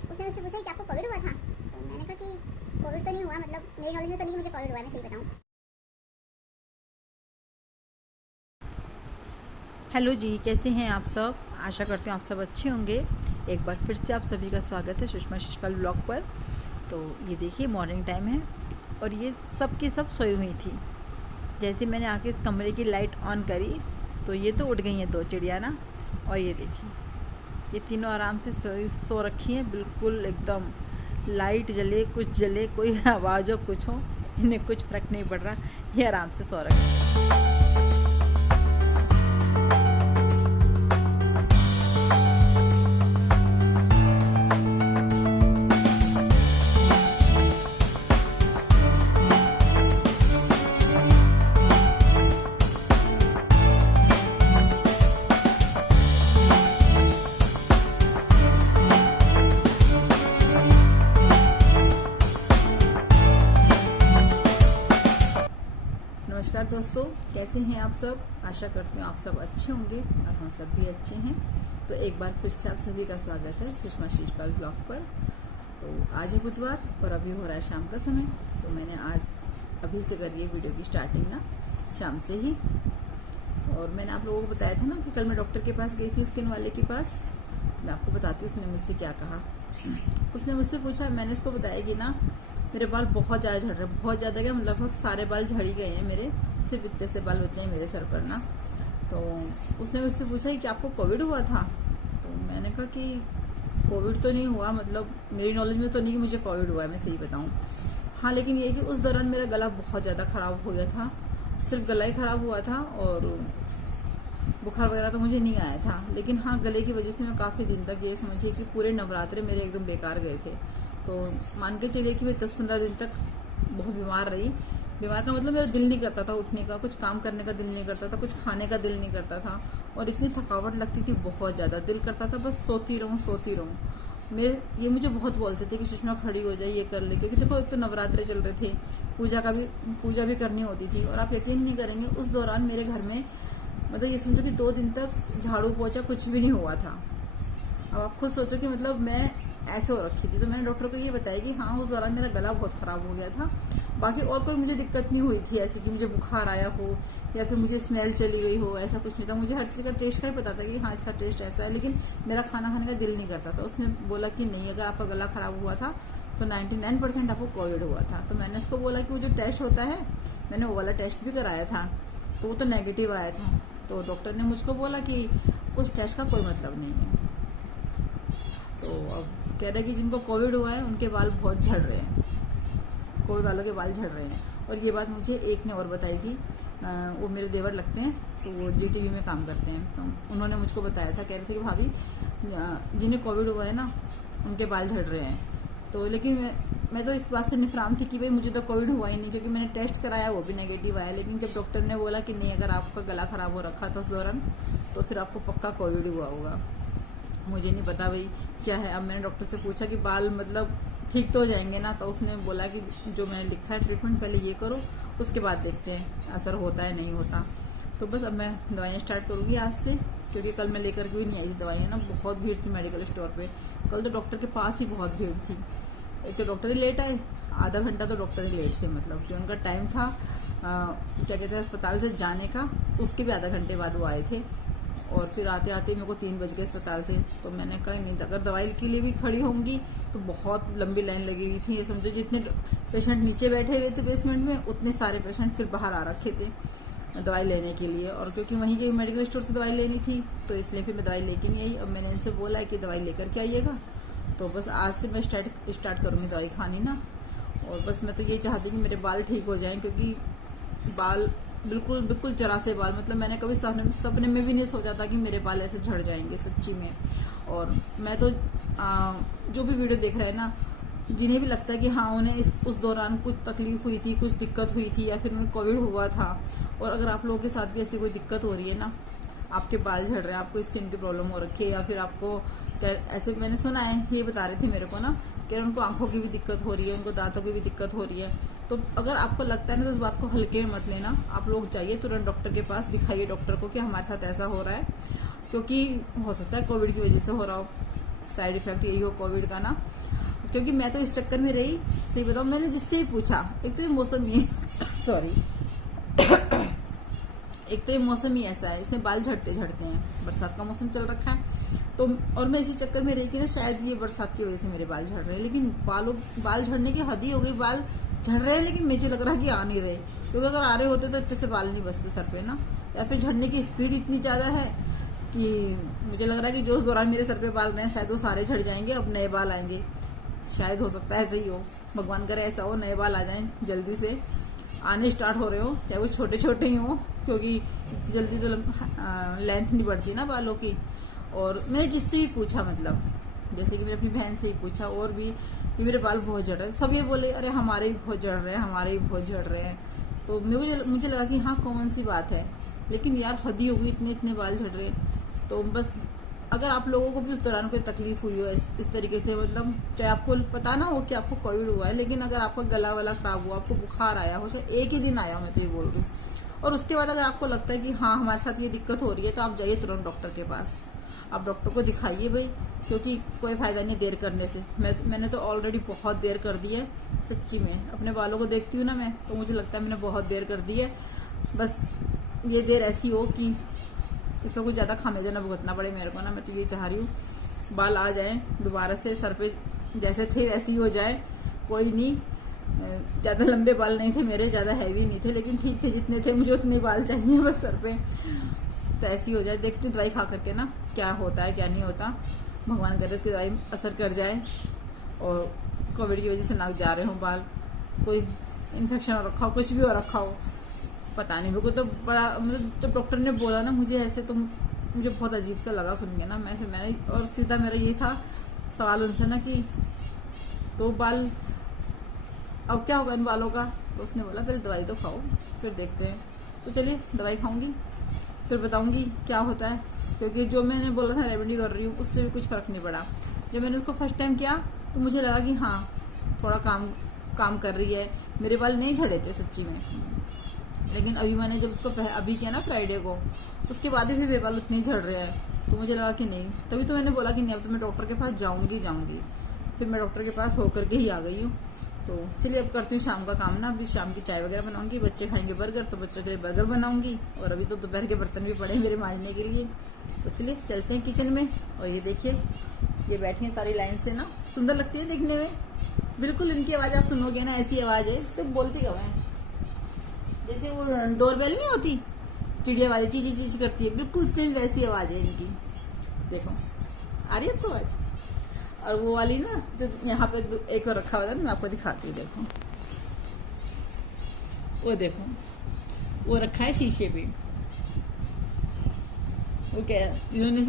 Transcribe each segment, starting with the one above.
उसने मुझसे पूछा कि आपको कोविड हुआ था, तो मैंने कहा कि कोविड तो नहीं हुआ, मतलब मेरी नॉलेज में तो नहीं मुझे कोविड हुआ है, मैं सही बताऊँ। हेलो जी, कैसे हैं आप सब। आशा करती हूँ आप सब अच्छे होंगे। एक बार फिर से आप सभी का स्वागत है सुषमा शिषपाल ब्लॉग पर। तो ये देखिए मॉर्निंग टाइम है और ये सब की सब सोई हुई थी। जैसे मैंने आके इस कमरे की लाइट ऑन करी तो ये तो उठ गई हैं दो चिड़िया ना। और ये देखिए ये तीनों आराम से सो रखी हैं, बिल्कुल एकदम। लाइट जले कुछ जले, कोई आवाज़ हो कुछ हो, इन्हें कुछ फ़र्क नहीं पड़ रहा, ये आराम से सो रखी हैं। नमस्कार दोस्तों, कैसे हैं आप सब। आशा करती हूँ आप सब अच्छे होंगे और हम सब भी अच्छे हैं। तो एक बार फिर से आप सभी का स्वागत है सुषमा शिषपाल ब्लॉग पर। तो आज है बुधवार और अभी हो रहा है शाम का समय। तो मैंने आज अभी से करी है वीडियो की स्टार्टिंग ना, शाम से ही। और मैंने आप लोगों को बताया था ना कि कल मैं डॉक्टर के पास गई थी, स्किन वाले के पास। तो मैं आपको बताती हूँ उसने मुझसे क्या कहा। उसने मुझसे पूछा, मैंने इसको बताया कि ना मेरे बाल बहुत ज़्यादा झड़ रहे हैं, बहुत ज़्यादा क्या मतलब लगभग सारे बाल झड़ ही गए हैं मेरे, सिर्फ इतने से बाल बचे हैं मेरे सर पर ना। तो उसने मुझसे पूछा कि आपको कोविड हुआ था। तो मैंने कहा कि कोविड तो नहीं हुआ, मतलब मेरी नॉलेज में तो नहीं कि मुझे कोविड हुआ है, मैं सही बताऊँ। हाँ, लेकिन ये कि उस दौरान मेरा गला बहुत ज़्यादा ख़राब हो गया था, सिर्फ गला ही ख़राब हुआ था और बुखार वगैरह तो मुझे नहीं आया था। लेकिन हाँ, गले की वजह से मैं काफ़ी दिन तक, ये समझिए कि पूरे नवरात्रे मेरे एकदम बेकार गए थे। तो मान के चलिए कि मैं 10-15 दिन तक बहुत बीमार रही। बीमार का मतलब मेरा दिल नहीं करता था उठने का, कुछ काम करने का दिल नहीं करता था, कुछ खाने का दिल नहीं करता था। और इतनी थकावट लगती थी बहुत ज़्यादा, दिल करता था बस सोती रहूँ। ये मुझे बहुत बोलते थे कि सुषमा खड़ी हो जाए, ये कर ले, क्योंकि देखो एक तो नवरात्रे चल रहे थे, पूजा भी करनी होती थी। और आप यकीन नहीं करेंगे, उस दौरान मेरे घर में मतलब ये समझो कि 2 दिन तक झाड़ू पोछा कुछ भी नहीं हुआ था। अब आप खुद सोचो कि मतलब मैं ऐसे हो रखी थी। तो मैंने डॉक्टर को ये बताया कि हाँ, उस दौरान मेरा गला बहुत ख़राब हो गया था, बाकी और कोई मुझे दिक्कत नहीं हुई थी ऐसी कि मुझे बुखार आया हो या फिर मुझे स्मेल चली गई हो, ऐसा कुछ नहीं था। मुझे हर चीज़ का टेस्ट का ही पता था कि हाँ इसका टेस्ट ऐसा है, लेकिन मेरा खाना खाने का दिल नहीं करता था। उसने बोला कि नहीं, अगर आपका गला ख़राब हुआ था तो 99% आपको कोविड हुआ था। तो मैंने उसको बोला कि वो जो टेस्ट होता है, मैंने वो वाला टेस्ट भी कराया था, तो वो तो नेगेटिव आया था। तो डॉक्टर ने मुझको बोला कि उस टेस्ट का कोई मतलब नहीं है। तो अब कह रहे कि जिनको कोविड हुआ है उनके बाल बहुत झड़ रहे हैं, कोविड वालों के बाल झड़ रहे हैं। और ये बात मुझे एक ने और बताई थी, वो मेरे देवर लगते हैं, तो वो GTV में काम करते हैं। तो उन्होंने मुझको बताया था, कह रहे थे कि भाभी जिन्हें कोविड हुआ है ना उनके बाल झड़ रहे हैं। तो लेकिन मैं तो इस बात से निफराम थी कि भाई मुझे तो कोविड हुआ ही नहीं, क्योंकि मैंने टेस्ट कराया वो भी नेगेटिव आया। लेकिन जब डॉक्टर ने बोला कि नहीं, अगर आपका गला ख़राब हो रखा था उस दौरान तो फिर आपको पक्का कोविड हुआ होगा। मुझे नहीं पता भाई क्या है। अब मैंने डॉक्टर से पूछा कि बाल मतलब ठीक तो हो जाएंगे ना। तो उसने बोला कि जो मैंने लिखा है ट्रीटमेंट, पहले ये करो, उसके बाद देखते हैं असर होता है नहीं होता। तो बस अब मैं दवाइयाँ स्टार्ट करूँगी आज से, क्योंकि कल मैं लेकर के भी नहीं आई थी दवाइयाँ ना, बहुत भीड़ थी मेडिकल स्टोर पे। कल तो डॉक्टर के पास ही बहुत भीड़ थी। एक तो डॉक्टर ही लेट आए, आधा घंटा तो डॉक्टर ही लेट थे, मतलब कि उनका टाइम था क्या कहते हैं अस्पताल से जाने का, उसके भी आधा घंटे बाद वो आए थे। और फिर आते आते मेरे को 3 बज गए अस्पताल से। तो मैंने कहा नहीं, अगर दवाई के लिए भी खड़ी होंगी तो बहुत लंबी लाइन लगी हुई थी। ये समझो जितने पेशेंट नीचे बैठे हुए थे बेसमेंट में, उतने सारे पेशेंट फिर बाहर आ रखे थे दवाई लेने के लिए। और क्योंकि वहीं के मेडिकल स्टोर से दवाई लेनी थी, तो इसलिए फिर मैं दवाई लेके नहीं आई। अब मैंने इनसे बोला है कि दवाई लेकर के आइएगा। तो बस आज से मैं स्टार्ट करूँगी दवाई खानी ना। और बस मैं तो ये चाहती हूँ कि मेरे बाल ठीक हो जाएँ, क्योंकि बाल बिल्कुल जरा से बाल, मतलब मैंने कभी सपने में भी नहीं सोचा था कि मेरे बाल ऐसे झड़ जाएंगे सच्ची में। और मैं तो जो भी वीडियो देख रहे हैं ना, जिन्हें भी लगता है कि हाँ उन्हें उस दौरान कुछ तकलीफ़ हुई थी, कुछ दिक्कत हुई थी, या फिर उन्हें कोविड हुआ था, और अगर आप लोगों के साथ भी ऐसी कोई दिक्कत हो रही है ना, आपके बाल झड़ रहे हैं, आपको स्किन की प्रॉब्लम हो रखी है, या फिर आपको ऐसे मैंने सुना है, ये बता रहे थे मेरे को ना कि उनको आंखों की भी दिक्कत हो रही है, उनको दांतों की भी दिक्कत हो रही है। तो अगर आपको लगता है ना तो इस बात को हल्के में मत लेना, आप लोग जाइए तुरंत डॉक्टर के पास, दिखाइए डॉक्टर को कि हमारे साथ ऐसा हो रहा है, क्योंकि हो सकता है कोविड की वजह से हो रहा हो। साइड इफेक्ट यही हो कोविड का ना, क्योंकि मैं तो इस चक्कर में रही, सही बताऊँ, मैंने जिससे ही पूछा, एक तो ये मौसम ही सॉरी एक तो ये मौसम ही ऐसा है, इसमें बाल झड़ते हैं, बरसात का मौसम चल रखा है तो, और मैं इसी चक्कर में रही कि ना शायद ये बरसात की वजह से मेरे बाल झड़ रहे हैं, लेकिन बाल झड़ने की हद ही हो गई, बाल झड़ रहे हैं लेकिन मुझे लग रहा है कि आ नहीं रहे, क्योंकि अगर आ रहे होते तो इतने से बाल नहीं बचते सर पे ना, या फिर झड़ने की स्पीड इतनी ज़्यादा है कि मुझे लग रहा है कि जो उस दौरान मेरे सर पे बाल रहे हैं शायद वो सारे झड़ जाएंगे, अब नए बाल आएंगे, शायद हो सकता है ऐसा ही हो, भगवान करे ऐसा हो, नए बाल आ जाएं, जल्दी से आने स्टार्ट हो रहे हो, चाहे वो छोटे छोटे ही हो, क्योंकि जल्दी तो लेंथ नहीं बढ़ती ना बालों की। और मैंने जिससे भी पूछा, मतलब जैसे कि मैंने अपनी बहन से ही पूछा, और भी कि मेरे बाल बहुत झड़ रहे हैं, सब ये बोले अरे हमारे भी बहुत झड़ रहे हैं, हमारे भी बहुत झड़ रहे हैं। तो मुझे लगा कि हाँ कॉमन सी बात है, लेकिन यार हद ही हो गई, इतने बाल झड़ रहे हैं। तो बस अगर आप लोगों को भी उस दौरान कोई तकलीफ हुई हो इस तरीके से, मतलब चाहे आपको पता ना हो कि आपको कोविड हुआ है, लेकिन अगर आपका गला वाला खराब हुआ, आपको बुखार आया हो, चाहे एक ही दिन आया, मैं तो ये बोल रही हूँ, और उसके बाद अगर आपको लगता है कि हाँ हमारे साथ ये दिक्कत हो रही है, तो आप जाइए तुरंत डॉक्टर के पास, आप डॉक्टर को दिखाइए भाई, क्योंकि कोई फ़ायदा नहीं देर करने से। मैंने तो ऑलरेडी बहुत देर कर दी है, सच्ची में अपने बालों को देखती हूँ ना मैं, तो मुझे लगता है मैंने बहुत देर कर दी है। बस ये देर ऐसी हो कि इसका कुछ ज़्यादा खामियाजा ना भुगतना पड़े मेरे को ना, मैं तो ये चाह रही हूँ बाल आ जाएं दोबारा से, सर पे जैसे थे वैसे ही हो जाए, कोई नहीं, ज़्यादा लंबे बाल नहीं थे मेरे, ज़्यादा हैवी नहीं थे, लेकिन ठीक थे, जितने थे मुझे उतने बाल चाहिए बस सर पे, तो ऐसी हो जाए। देखती हूँ दवाई खा करके ना क्या होता है क्या नहीं होता, भगवान करे उसकी दवाई असर कर जाए, और कोविड की वजह से ना जा रहे हों बाल, कोई इन्फेक्शन हो रखा हो, कुछ भी हो रखा हो, पता नहीं। मेरे को तो बड़ा, मतलब जब डॉक्टर ने बोला ना मुझे ऐसे, तो मुझे बहुत अजीब सा लगा सुन के ना, मैंने और सीधा मेरा यही था सवाल उनसे ना कि तो बाल अब क्या होगा इन बालों का, तो उसने बोला पहले दवाई तो खाओ फिर देखते हैं। तो चलिए दवाई खाऊंगी फिर बताऊंगी क्या होता है, क्योंकि जो मैंने बोला था रेमेडी कर रही हूँ उससे भी कुछ फ़र्क नहीं पड़ा। जब मैंने उसको फर्स्ट टाइम किया तो मुझे लगा कि हाँ थोड़ा काम कर रही है, मेरे बाल नहीं झड़े थे सच्ची में, लेकिन अभी मैंने जब उसको अभी किया ना फ्राइडे को, उसके बाद ही फिर मेरे बाल उतने झड़ रहे हैं, तो मुझे लगा कि नहीं, तभी तो मैंने बोला कि नहीं अब तो मैं डॉक्टर के पास जाऊंगी। फिर मैं डॉक्टर के पास होकर के ही आ गई हूँ। तो चलिए अब करती हूँ शाम का काम ना, अभी शाम की चाय वगैरह बनाऊंगी, बच्चे खाएंगे बर्गर तो बच्चों के लिए बर्गर बनाऊंगी, और अभी तो दोपहर के बर्तन भी पड़े हैं मेरे मांजने के लिए। तो चलिए चलते हैं किचन में। और ये देखिए ये बैठी हैं सारी लाइन से ना, सुंदर लगती है देखने में, बिल्कुल इनकी आवाज़ आप सुनोगे ना ऐसी आवाज़ है, तो बोलती कब है, जैसे वो डोरबेल नहीं होती चिड़िया वाली चीची चीच करती है, बिल्कुल सेम वैसी आवाज़ है इनकी। देखो आ रही है आपको आवाज़, और वो वाली ना जो यहाँ पे एक और रखा हुआ था ना, मैं आपको दिखाती हूँ, देखो वो देखो वो रखा है शीशे पे, वो क्या इन्होंने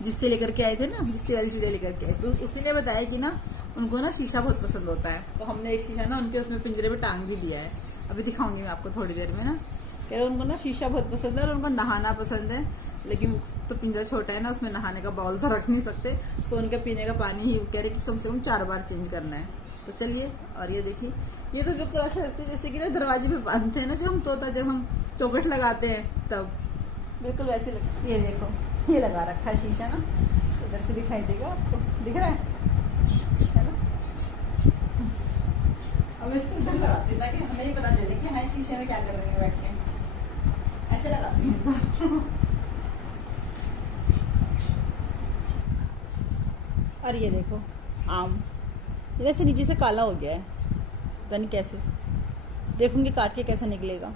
जिससे लेकर के आए थे ना, जिससे वाली चिड़िया लेकर के आए, तो उसी ने बताया कि ना उनको ना शीशा बहुत पसंद होता है, तो हमने एक शीशा ना उनके उसमें पिंजरे में टांग भी दिया है, अभी दिखाऊंगी मैं आपको थोड़ी देर में ना। कह रहे उनको ना शीशा बहुत पसंद है और उनको नहाना पसंद है, लेकिन तो पिंजरा छोटा है ना, उसमें नहाने का बाउल तो रख नहीं सकते, तो उनके पीने का पानी ही कह रहे कि कम से कम 4 बार चेंज करना है। तो चलिए, और ये देखिए ये तो बिल्कुल ऐसा लगता है जैसे कि ना दरवाजे पे बांधते हैं ना जब हम तोता, जब हम चौखट लगाते हैं तब, बिल्कुल वैसे लगता है। ये देखो ये लगा रखा है शीशा ना, इधर से दिखाई देगा आपको, दिख रहा है ना। अब इसको इधर लगाती हूँ ताकि हमें ही पता चले कि हाँ शीशे में क्या कर रहे हैं बैठ के, ऐसे लगाती हूँ। और ये देखो आम इधर से नीचे से काला हो गया है, पता नहीं कैसे, देखूंगी काट के कैसा निकलेगा।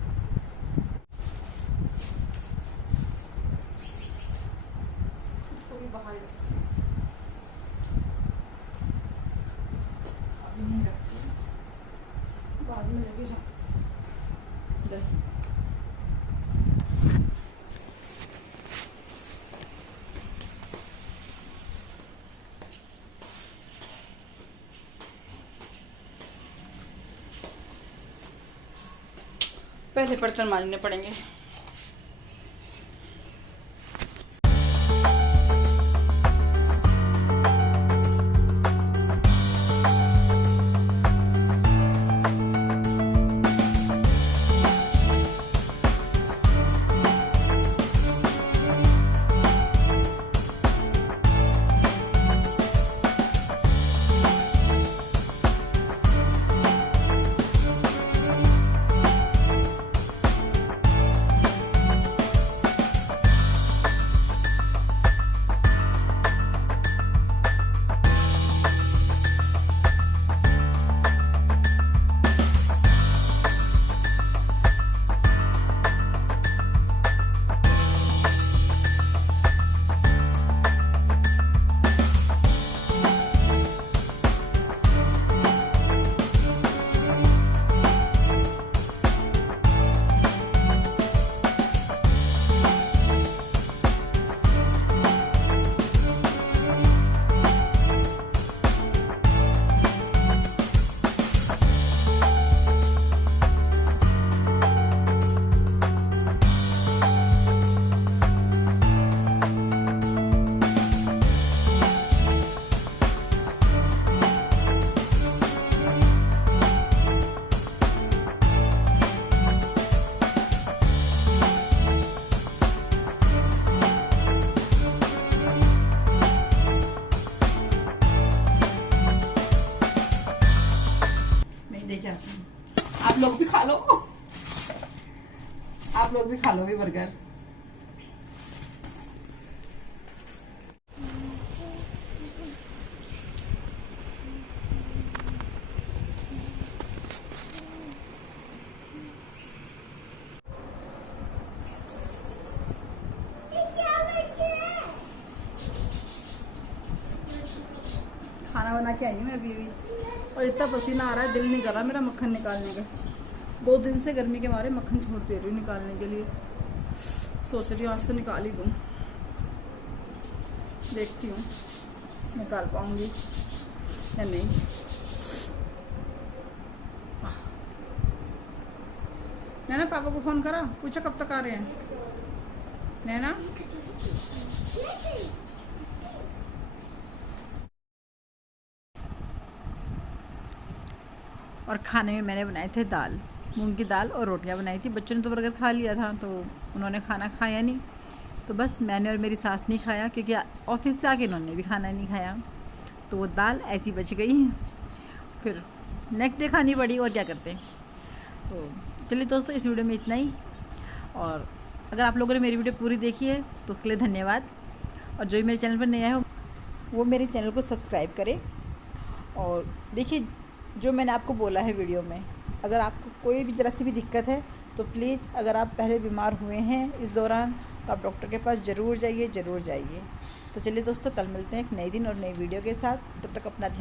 इसको भी बाहर बाद में लेके जाओ। पहले बर्तन मांजने पड़ेंगे। लोग भी खा लो, आप लोग भी खा लो भी बर्गर। खाना बना के आई हूँ मैं अभी भी, और इतना पसीना आ रहा है, दिल नहीं कर रहा मेरा मक्खन निकालने का। 2 दिन से गर्मी के मारे मक्खन छोड़ दे रही हूँ निकालने के लिए। सोच रही हूँ आज तो निकाल ही दूँ, देखती हूँ निकाल पाऊँगी या नहीं। नैना पापा को फ़ोन करा, पूछा कब तक आ रहे हैं। नैना और खाने में मैंने बनाए थे दाल, मूंग की दाल और रोटियां बनाई थी। बच्चों ने तो बर्गर खा लिया था, तो उन्होंने खाना खाया नहीं, तो बस मैंने और मेरी सास नहीं खाया, क्योंकि ऑफिस से आके इन्होंने भी खाना नहीं खाया, तो वो दाल ऐसी बच गई। फिर नेक्स्ट डे खानी पड़ी, और क्या करते। तो चलिए दोस्तों, इस वीडियो में इतना ही। और अगर आप लोगों ने मेरी वीडियो पूरी देखी है तो उसके लिए धन्यवाद। और जो भी मेरे चैनल पर नया है वो मेरे चैनल को सब्सक्राइब करें। और देखिए, जो मैंने आपको बोला है वीडियो में, अगर आपको कोई भी ज़रा सी भी दिक्कत है तो प्लीज़, अगर आप पहले बीमार हुए हैं इस दौरान, तो आप डॉक्टर के पास ज़रूर जाइए, ज़रूर जाइए। तो चलिए दोस्तों, कल मिलते हैं एक नए दिन और नई वीडियो के साथ। तब तक अपना ध्यान